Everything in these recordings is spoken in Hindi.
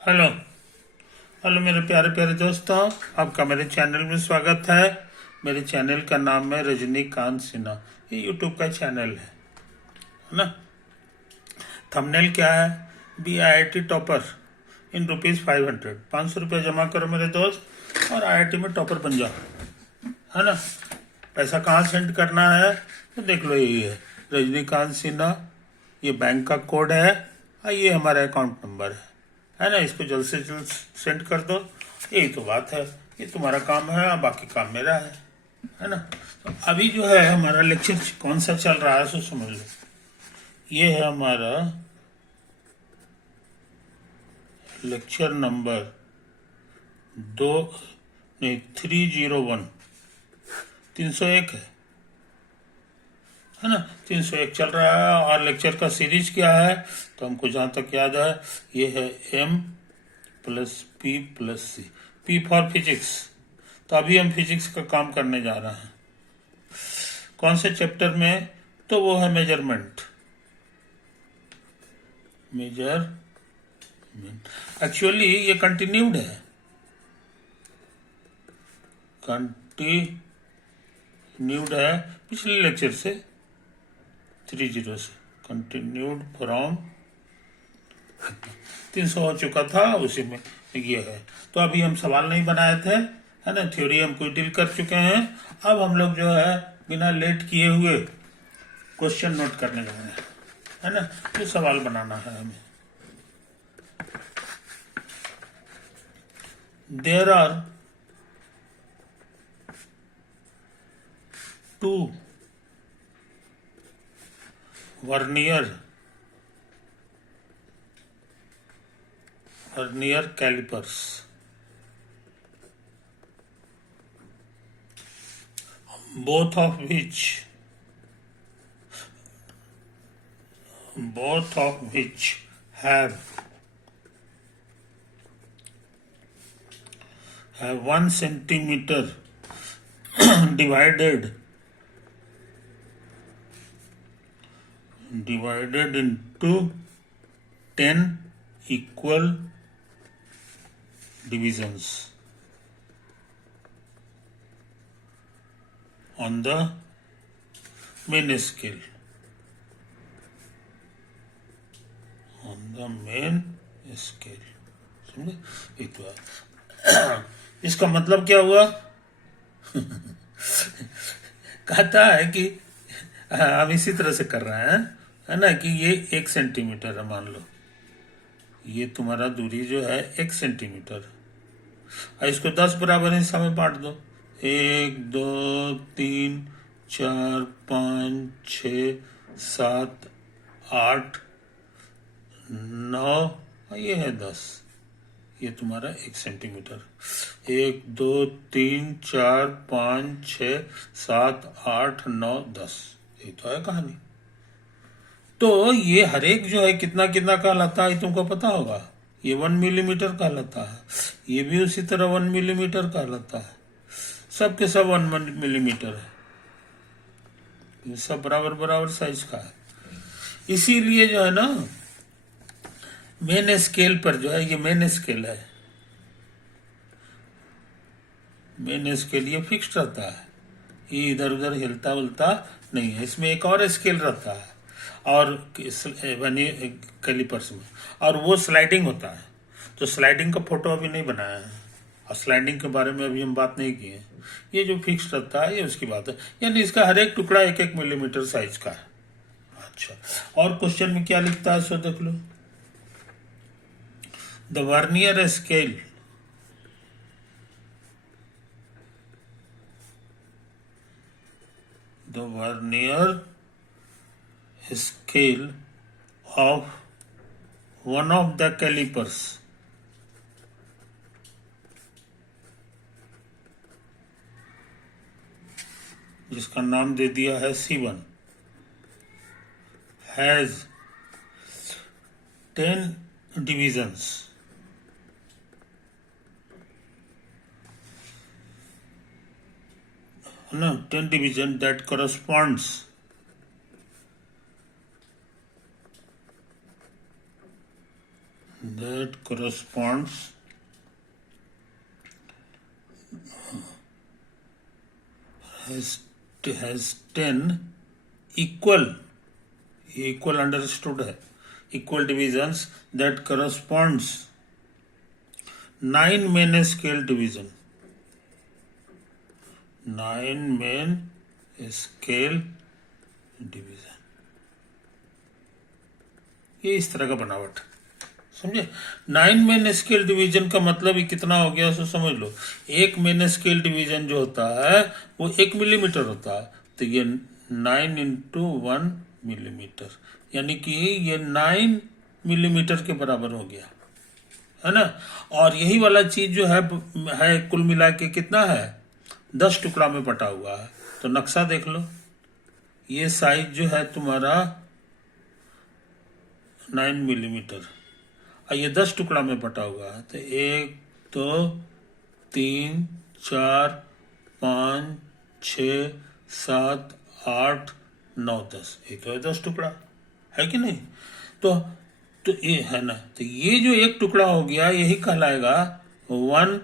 हेलो। हेलो मेरे प्यारे प्यारे दोस्तों, आपका मेरे चैनल में स्वागत है। मेरे चैनल का नाम है रजनीकांत सिन्हा। ये यूट्यूब का चैनल है ना। थंबनेल क्या है? BIIT topper in ₹500। 500 रुपया जमा करो मेरे दोस्त और IIT में टॉपर बन जाओ, है ना। पैसा कहाँ सेंड करना है तो देख लो, यही है रजनीकांत सिन्हा। ये बैंक का कोड है और ये हमारा अकाउंट नंबर है ना। इसको जल्द से जल्द सेंड कर दो। यही तो बात है, ये तुम्हारा काम है और बाकी काम मेरा है ना। तो अभी जो है हमारा लेक्चर कौन सा चल रहा है सो समझ लो। ये है हमारा लेक्चर नंबर 2, नहीं 301, 301 है ना। 301 चल रहा है और लेक्चर का सीरीज क्या है तो हमको जहां तक याद है ये है M+P+C, P फॉर फिजिक्स। तो अभी हम फिजिक्स का काम करने जा रहे हैं। कौन से चैप्टर में? तो वो है मेजरमेंट। एक्चुअली ये कंटिन्यूड है, पिछले लेक्चर से 30 से कंटिन्यूड फ्रॉम 300 हो चुका था, उसी में ये है। तो अभी हम सवाल नहीं बनाए थे, है ना। थ्योरी हम कोई डील कर चुके हैं। अब हम लोग जो है बिना लेट किए हुए क्वेश्चन नोट करने जा रहे हैं, है ना। तो सवाल बनाना है हमें। There are 2 vernier calipers, both of which have 1 centimeter divided into 10 equal divisions on the main scale. समझे? एक तो इसका मतलब क्या हुआ? कहता है कि हम इसी तरह से कर रहे हैं, है ना, कि ये 1 सेंटीमीटर है। मान लो ये तुम्हारा दूरी जो है 1 सेंटीमीटर, और इसको 10 बराबर हिस्सा में बांट दो। 1 2 3 4 5 6 7 8 9, ये है 10। ये तुम्हारा 1 सेंटीमीटर। 1 2 3 4 5 6 7 8 9 10, ये तो है कहानी। तो ये हर एक जो है कितना कितना कहलाता है तुमको पता होगा। ये 1 मिलीमीटर कहलाता है, ये भी उसी तरह 1 मिलीमीटर कहलाता है। सब के सब 1 मिलीमीटर है, ये सब बराबर बराबर साइज का है। इसीलिए जो है ना मेन स्केल पर जो है, ये मेन स्केल है, मेन स्केल ये फिक्स रहता है, ये इधर उधर हिलता उलता नहीं है। इसमें एक और स्केल रहता है और कैलिपर्स में, और वो स्लाइडिंग होता है। तो स्लाइडिंग का फोटो अभी नहीं बनाया है और स्लाइडिंग के बारे में अभी हम बात नहीं की है। ये जो फिक्स रहता है ये उसकी बात है, यानी इसका हर एक टुकड़ा 1 मिलीमीटर साइज का है। अच्छा, और क्वेश्चन में क्या लिखता है सो देख लो। The vernier scale of one of the calipers जिसका नाम दे दिया है C1 has 10 divisions, no, 10 division that corresponds that corresponds has 10 equal understood है, equal divisions that corresponds 9 main scale division, 9 main scale division। ये इस तरह का बनावट, समझे। 9 मेन स्केल डिवीजन का मतलब ही कितना हो गया सो समझ लो। एक मेन स्केल डिवीजन जो होता है वो 1 मिलीमीटर होता है, तो ये 9 इंटू 1 मिलीमीटर, यानी कि ये 9 मिलीमीटर के बराबर हो गया, है ना। और यही वाला चीज जो है कुल मिला के कितना है, 10 टुकड़ा में बटा हुआ है। तो नक्शा देख लो, ये साइज जो है तुम्हारा 9 मिलीमीटर और ये 10 टुकड़ा में बटा हुआ है। तो 1 2 3 4 5 6 7 8 9 10, ये तो है 10 टुकड़ा, है कि नहीं। तो ये है ना, तो ये जो एक टुकड़ा हो गया यही कहलाएगा 1,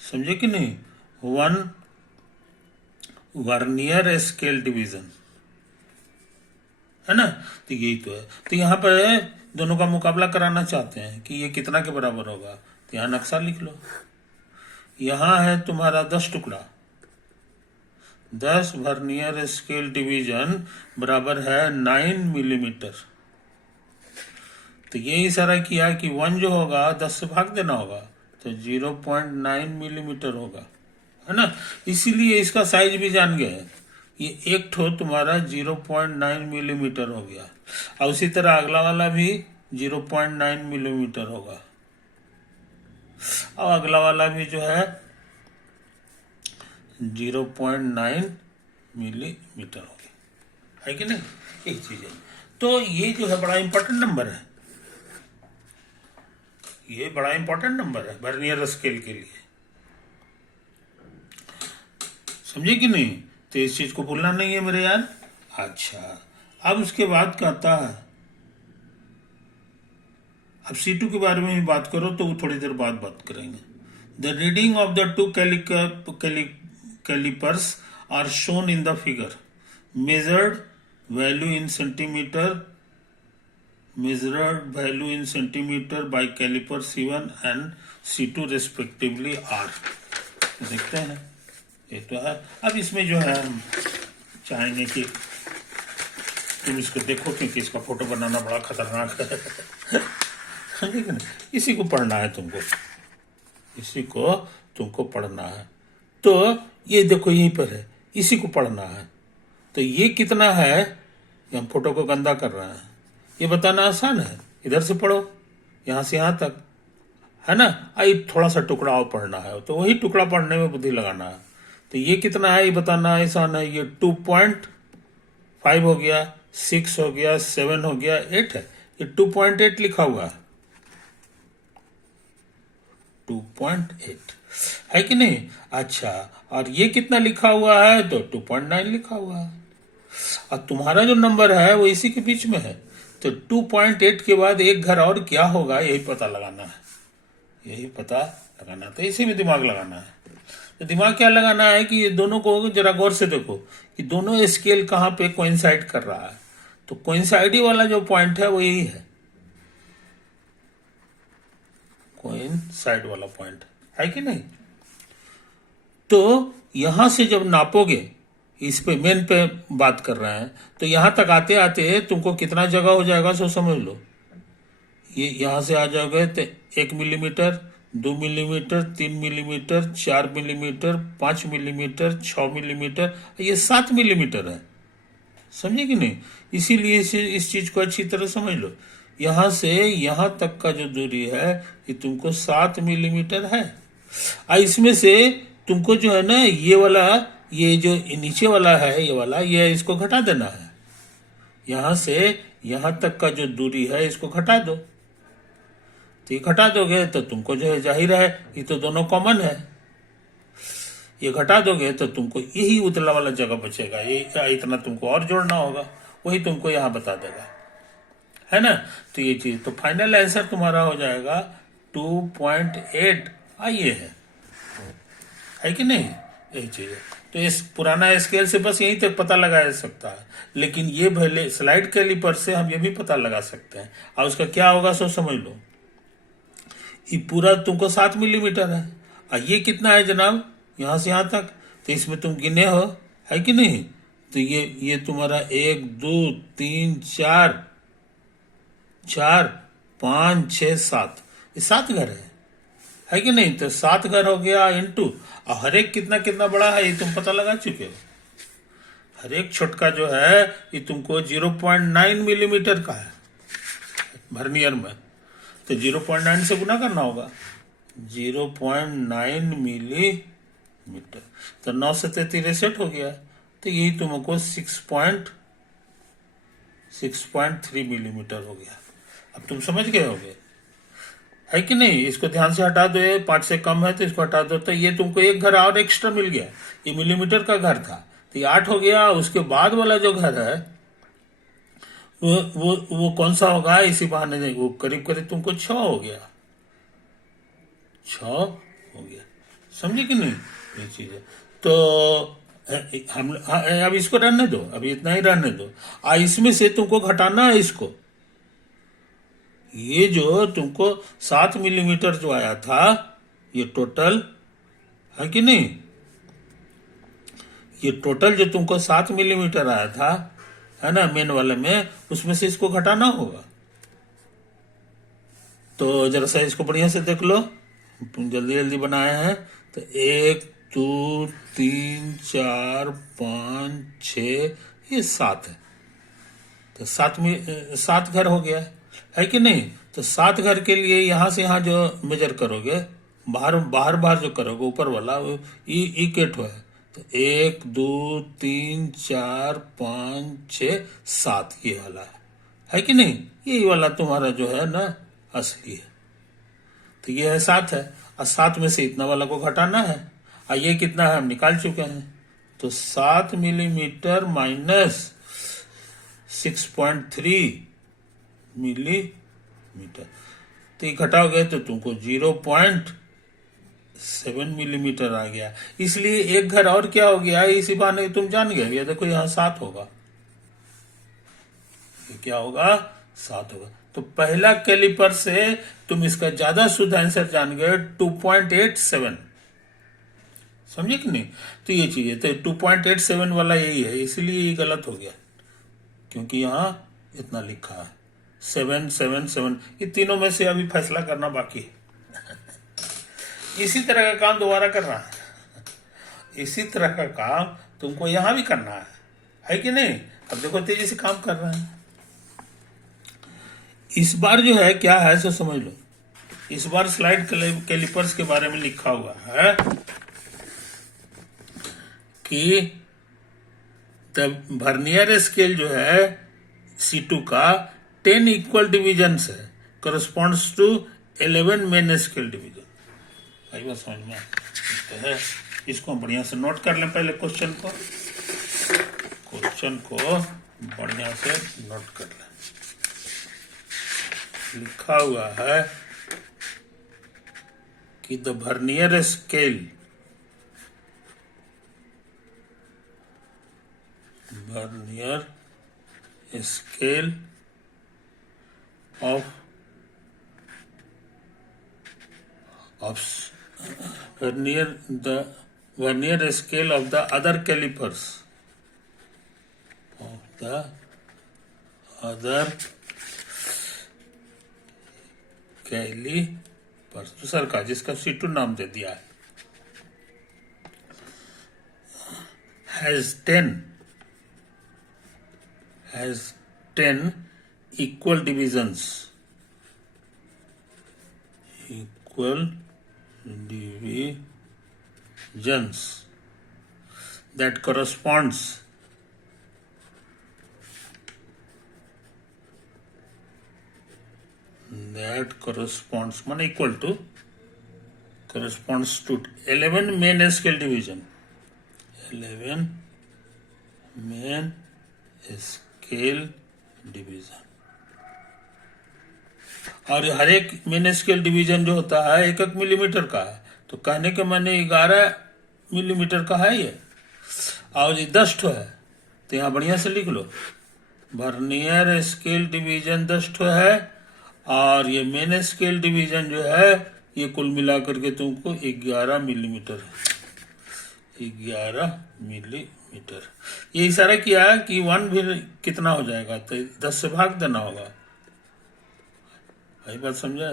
समझे कि नहीं, 1 वर्नियर स्केल डिवीजन, है ना। तो यही तो है। तो यहाँ पर दोनों का मुकाबला कराना चाहते हैं कि ये कितना के बराबर होगा, तो यहाँ नक्शा लिख लो। यहाँ है तुम्हारा 10 टुकड़ा, 10 वर्नियर स्केल डिवीजन बराबर है 9 मिलीमीटर। तो ये इशारा किया कि 1 जो होगा 10 से भाग देना होगा, तो 0.9 मिलीमीटर होगा, है ना। इसीलिए इसका साइज भी जान गए, ये एक ठो तुम्हारा 0.9 मिलीमीटर हो गया, और उसी तरह अगला वाला भी 0.9 मिलीमीटर होगा, और अगला वाला भी जो है 0.9 मिलीमीटर हो गया, है कि नहीं। एक चीज है, तो ये जो है बड़ा इंपॉर्टेंट नंबर है, ये बड़ा इंपॉर्टेंट नंबर है वर्नियर स्केल के लिए, समझे कि नहीं। तो इस चीज को भूलना नहीं है मेरे यार। अच्छा, अब उसके बाद कहता है, अब C2 के बारे में भी बात करो तो वो थोड़ी देर बाद बात करेंगे। The reading of the 2 calipers are shown in the figure, measured value in centimeter by caliper C1 and C2 respectively are, देखते हैं। ये तो है। अब इसमें जो है हम चाहेंगे कि तुम इसको देखो, क्योंकि इसका फोटो बनाना बड़ा खतरनाक है, समझे ना। इसी को पढ़ना है तुमको, इसी को तुमको पढ़ना है। तो ये देखो यहीं पर है, इसी को पढ़ना है। तो ये कितना है, हम फोटो को गंदा कर रहे हैं, ये बताना आसान है। इधर से पढ़ो, यहाँ से यहाँ तक, है ना। आई थोड़ा सा टुकड़ा और पढ़ना है, तो वही टुकड़ा पढ़ने में बुद्धि लगाना है। तो ये कितना है ये बताना आसान है। ये 2.5 हो गया, 6 हो गया, 7 हो गया, 8 है। ये 2.8 लिखा हुआ है, 2.8 है कि नहीं। अच्छा, और ये कितना लिखा हुआ है, तो 2.9 लिखा हुआ है। और तुम्हारा जो नंबर है वो इसी के बीच में है। तो 2.8 के बाद एक घर और क्या होगा, यही पता लगाना है, यही पता लगाना। तो इसी में दिमाग लगाना है। तो दिमाग क्या लगाना है कि ये दोनों को जरा गौर से देखो कि दोनों स्केल कहाँ पे कोइंसाइड कर रहा है। तो कोइंसाइडी वाला जो पॉइंट है वो यही है, कोइंसाइड वाला पॉइंट, है कि नहीं। तो यहां से जब नापोगे, इस पे मेन पे बात कर रहे हैं, तो यहां तक आते आते तुमको कितना जगह हो जाएगा सो समझ लो। ये यहां से आ जाओगे तो 1 millimetre, 2 millimetre, 3 millimetre, 4 millimetre, 5 millimetre, 6 millimetre, ये 7 मिलीमीटर है, समझे कि नहीं। इसीलिए इस चीज को अच्छी तरह समझ लो। यहां से यहां तक का जो दूरी है ये तुमको 7 मिलीमीटर है। इसमें से तुमको जो है ना ये वाला, ये जो नीचे वाला है ये वाला, ये इसको घटा देना है। यहां से यहां तक का जो दूरी है इसको घटा दो। तो ये घटा दोगे तो तुमको जो है जाहिर है ये तो दोनों कॉमन है, ये घटा दोगे तो तुमको यही उतला वाला जगह बचेगा। ये इतना तुमको और जोड़ना होगा, वही तुमको यहाँ बता देगा, है ना। तो ये चीज, तो फाइनल आंसर तुम्हारा हो जाएगा 2.8 ये है कि नहीं, यही चीज है। तो इस पुराना स्केल से बस यहीं तक पता लगाया जा सकता है, लेकिन ये भले स्लाइड कैलिपर से हम ये भी पता लगा सकते हैं। और उसका क्या होगा सो समझ लो, ये पूरा तुमको 7 मिलीमीटर है, और ये कितना है जनाब, यहां से यहां तक, तो इसमें तुम गिने हो, है कि नहीं। तो ये तुम्हारा 1 2 3 4 4 5 6 7, ये 7 घर है कि नहीं। तो 7 घर हो गया इंटू, और हर एक कितना कितना बड़ा है ये तुम पता लगा चुके हो। हर एक छोटका जो है ये तुमको 0.9 मिलीमीटर का है वर्नियर में, तो 0.9 से गुना करना होगा, 0.9 मिलीमीटर, तो 9 से 63 हो गया, तो यही तुमको 6.3 मिलीमीटर हो गया। अब तुम समझ गए होगे, है कि नहीं। इसको ध्यान से हटा दो, ये 5 से कम है तो इसको हटा दो, तो ये तुमको एक घर और एक्स्ट्रा मिल गया। ये मिलीमीटर का घर था तो ये 8 हो गया। उसके बाद वाला जो घर है वो कौन सा होगा, इसी बहाने नहीं, वो करीब करीब तुमको 6 हो गया, 6 हो गया, समझे कि नहीं, ये चीज है। तो हम अब इसको रहने दो, अभी इतना ही रहने दो। इसमें से तुमको घटाना है इसको, ये जो तुमको 7 मिलीमीटर जो आया था ये टोटल, है कि नहीं, ये टोटल जो तुमको 7 मिलीमीटर आया था, है ना, मेन वाले में, उसमें से इसको घटाना होगा। तो जरा सा इसको बढ़िया से देख लो, जल्दी जल्दी बनाए हैं। तो 1 2 3 4 5 6, ये 7 है, तो 7 घर हो गया, है कि नहीं। तो 7 घर के लिए यहां से यहां जो मेजर करोगे, बाहर बाहर बाहर जो करोगे ऊपर वाला वो इक्वेट है, तो 1 2 3 4 5 6 7 ये वाला है कि नहीं, यही वाला तुम्हारा जो है ना असली है। तो ये है 7 है, और 7 में से इतना वाला को घटाना है, और ये कितना है हम निकाल चुके हैं। तो 7 मिलीमीटर माइनस 6.3 मिलीमीटर, तो ये घटाओगे तो तुमको 0.7 मिलीमीटर आ गया। इसलिए एक घर और क्या हो गया, इसी बहाने तुम जान गए, ये देखो यहाँ 7 होगा, ये क्या होगा, 7 होगा। तो पहला कैलिपर से तुम इसका ज्यादा शुद्ध आंसर जान गए, 2.87, समझे कि नहीं। तो ये चीज है, तो 2.87 वाला यही है, इसलिए ये गलत हो गया, क्योंकि यहाँ इतना लिखा है 7 7 7, ये तीनों में से अभी फैसला करना बाकी है। इसी तरह का काम दोबारा करना है, इसी तरह का काम तुमको यहां भी करना है कि नहीं। अब देखो तेजी से काम कर रहे हैं। इस बार जो है क्या है सो समझ लो, इस बार स्लाइड कैलिपर्स के बारे में लिखा हुआ है कि द वर्नियर स्केल जो है C2 का 10 इक्वल डिविजन्स है, corresponds to 11 main scale division. आई बात समझ में तो है। इसको हम बढ़िया से नोट कर लें, पहले क्वेश्चन को बढ़िया से नोट कर लें। लिखा हुआ है कि the vernier scale of vernier scale of the other calipers दूसर का, जिसका C2 नाम दे दिया है, has 10 equal divisions that corresponds corresponds to 11 main scale division, 11 main scale division, और हर एक मेन स्केल डिवीजन जो होता है 1 मिलीमीटर का है, तो कहने के मैंने 11 मिलीमीटर का है ये, और ये 10 ठो है, तो यहाँ बढ़िया से लिख लो, वर्नियर स्केल डिवीजन 10 ठो है, और ये मेन स्केल डिवीजन जो है ये कुल मिलाकर के तुमको 11 मिलीमीटर है, 11 मिलीमीटर। ये इशारा किया कि 1 भी कितना हो जाएगा, तो 10 से भाग देना होगा, भाई बात समझा।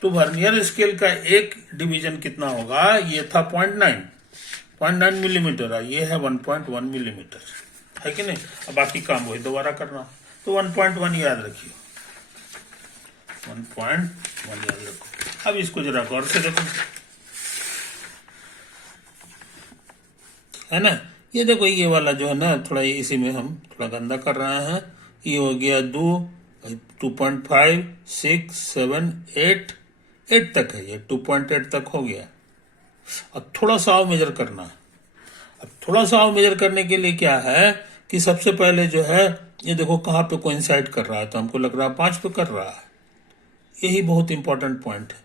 तो वर्नियर स्केल का एक डिवीजन कितना होगा, ये था 0.9 मिलीमीटर, ये है 1.1 मिलीमीटर, है कि नहीं। अब बाकी काम वही दोबारा करना, तो 1.1 याद रखिए, 1.1 याद रखो। अब इसको जरा गौर से देखो, है ना। ये देखो, ये वाला जो है ना, थोड़ा इसी में हम थोड़ा गंदा कर रहे हैं। ये हो गया 2.5 6 7 8 तक है, ये 2.8 तक हो गया। अब थोड़ा सा और मेजर करना है। अब थोड़ा सा और मेजर करने के लिए क्या है कि सबसे पहले जो है ये देखो कहाँ पे कोइंसाइड कर रहा है, तो हमको लग रहा है 5 पे कर रहा है। यही बहुत इंपॉर्टेंट पॉइंट है।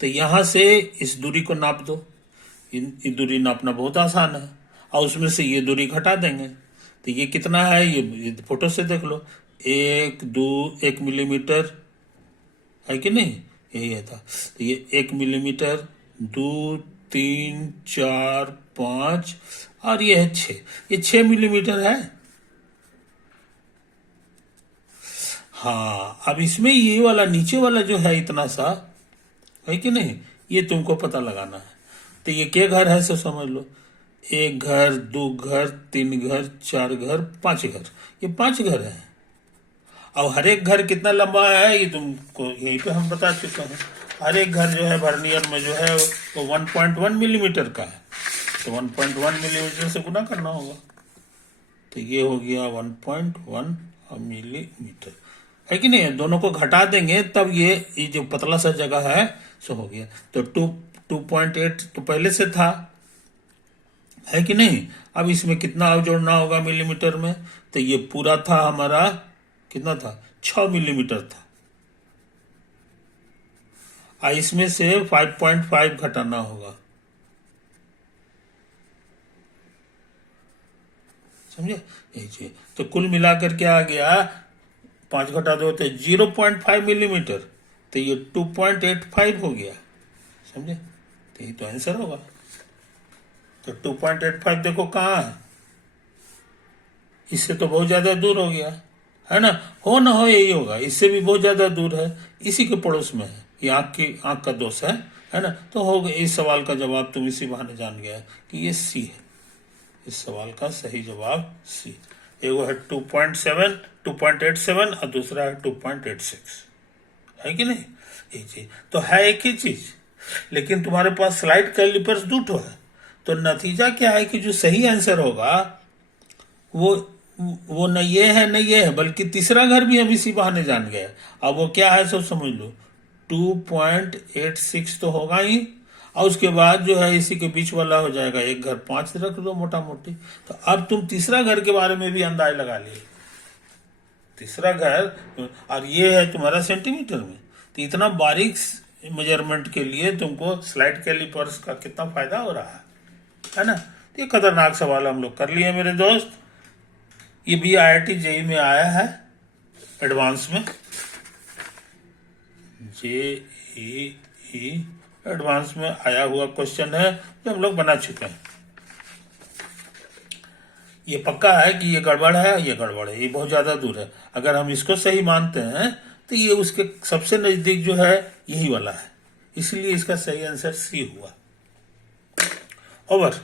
तो यहां से इस दूरी को नाप दो, ये दूरी नापना बहुत आसान है, और उसमें से ये दूरी घटा देंगे। तो ये कितना है, ये फोटो से देख लो, 1 मिलीमीटर है कि नहीं, यही है था। तो ये 1 मिलीमीटर, 2 3 4 5, और ये है 6, ये 6 मिलीमीटर है। हाँ, अब इसमें ये वाला नीचे वाला जो है इतना सा, है कि नहीं, ये तुमको पता लगाना है। तो ये क्या घर है, सो समझ लो, 1 घर, 2 घर, 3 घर, 4 घर, 5 घर, ये 5 घर है। और हर एक घर कितना लंबा है ये तुमको यहीं पे हम बता चुके हैं। हर एक घर जो है वर्नियर में जो है वो 1.1 मिलीमीटर का है, तो 1.1 मिलीमीटर से गुना करना होगा। तो ये हो गया 1.1 मिलीमीटर, है कि नहीं। दोनों को घटा देंगे तब ये जो पतला सा जगह है सो हो गया। तो 2.8 तो पहले से था, है कि नहीं। अब इसमें कितना और जोड़ना होगा मिलीमीटर में, तो ये पूरा था हमारा कितना था, 6 मिलीमीटर था। इसमें से 5.5 घटाना होगा, समझे। यही तो कुल मिलाकर क्या आ गया, 5 घटा दो तो 0.5 मिलीमीटर, तो ये 2.85 हो गया, समझे। तो यही तो आंसर होगा। तो 2.85 देखो कहाँ है, इससे तो बहुत ज्यादा दूर हो गया, है ना। हो ना हो यही होगा, इससे भी बहुत ज्यादा दूर है, इसी के पड़ोस में है। ये आंख का दोष है ना। तो हो गया, इस सवाल का जवाब तुम इसी बहाने जान गया कि ये सी है। इस सवाल का सही जवाब सी। एगो है 2.87 और दूसरा है 2.86, है कि नहीं। ये चीज तो है एक ही चीज, लेकिन तुम्हारे पास स्लाइड कैलिपर्स 2 ठो है। तो नतीजा क्या है कि जो सही आंसर होगा वो न ये है न ये है, बल्कि तीसरा घर भी हम इसी बहाने जान गए। अब वो क्या है सब समझ लो, 2.86 तो होगा ही, और उसके बाद जो है इसी के बीच वाला हो जाएगा, एक घर 5 रख दो मोटा मोटी। तो अब तुम तीसरा घर के बारे में भी अंदाज लगा लिए। तीसरा घर, और ये है तुम्हारा सेंटीमीटर में, तो इतना बारीक मेजरमेंट के लिए तुमको स्लाइड कैलिपर्स का कितना फायदा हो रहा है ना। तो ये खतरनाक सवाल हम लोग कर लिए मेरे दोस्त। ये भी IIT JEE में आया है एडवांस में, JEE एडवांस में आया हुआ क्वेश्चन है जो हम लोग बना चुके हैं। ये पक्का है कि ये गड़बड़ है, ये गड़बड़ है, ये बहुत ज्यादा दूर है। अगर हम इसको सही मानते हैं तो ये उसके सबसे नजदीक जो है यही वाला है, इसलिए इसका सही आंसर सी हुआ। ओवर।